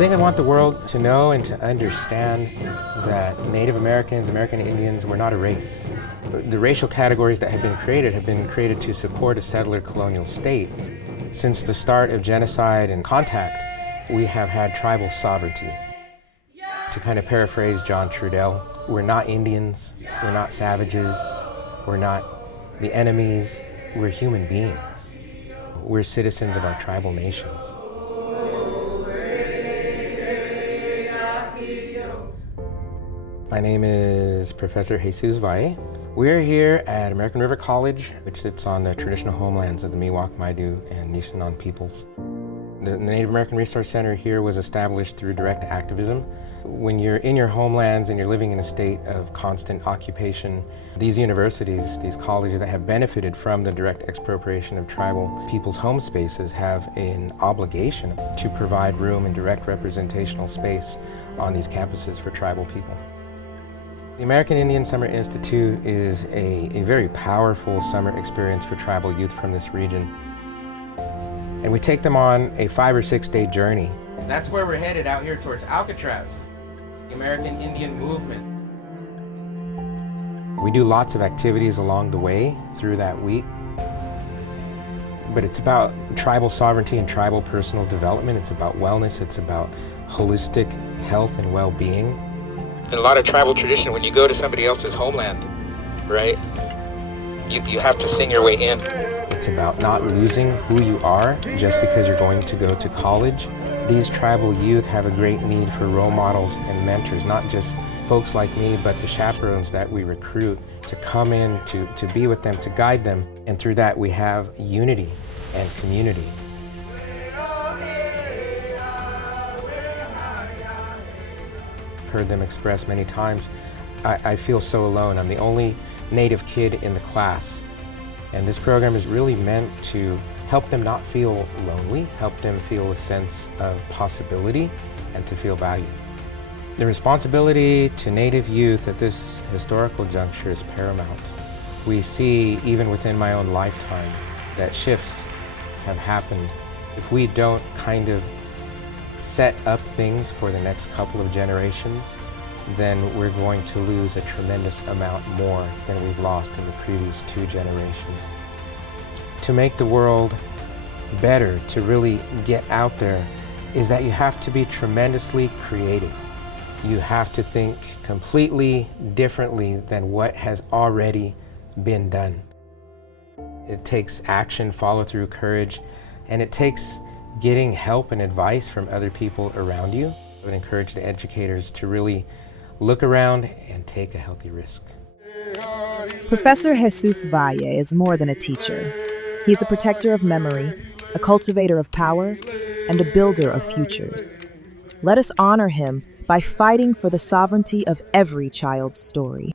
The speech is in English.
think I want the world to know and to understand that Native Americans, American Indians, were not a race. The racial categories that have been created to support a settler colonial state. Since the start of genocide and contact, we have had tribal sovereignty. To kind of paraphrase John Trudell, we're not Indians, we're not savages, we're not the enemies, we're human beings. We're citizens of our tribal nations. My name is Professor Jesus Valle. We're here at American River College, which sits on the traditional homelands of the Miwok, Maidu, and Nisenan peoples. The Native American Resource Center here was established through direct activism. When you're in your homelands and you're living in a state of constant occupation, these universities, these colleges that have benefited from the direct expropriation of tribal people's home spaces have an obligation to provide room and direct representational space on these campuses for tribal people. The American Indian Summer Institute is a very powerful summer experience for tribal youth from this region. And we take them on a 5 or 6 day journey. That's where we're headed out here towards Alcatraz, the American Indian movement. We do lots of activities along the way through that week. But it's about tribal sovereignty and tribal personal development. It's about wellness. It's about holistic health and well-being. In a lot of tribal tradition, when you go to somebody else's homeland, right, you have to sing your way in. It's about not losing who you are just because you're going to go to college. These tribal youth have a great need for role models and mentors, not just folks like me, but the chaperones that we recruit to come in, to be with them, to guide them. And through that, we have unity and community. I've heard them express many times, I feel so alone. I'm the only Native kid in the class. And this program is really meant to help them not feel lonely, help them feel a sense of possibility and to feel valued. The responsibility to Native youth at this historical juncture is paramount. We see, even within my own lifetime, that shifts have happened. If we don't kind of set up things for the next couple of generations, then we're going to lose a tremendous amount more than we've lost in the previous 2 generations. To make the world better, to really get out there, is that you have to be tremendously creative. You have to think completely differently than what has already been done. It takes action, follow-through, courage, and it takes getting help and advice from other people around you. I would encourage the educators to really look around and take a healthy risk. Professor Jesus Valle is more than a teacher. He's a protector of memory, a cultivator of power, and a builder of futures. Let us honor him by fighting for the sovereignty of every child's story.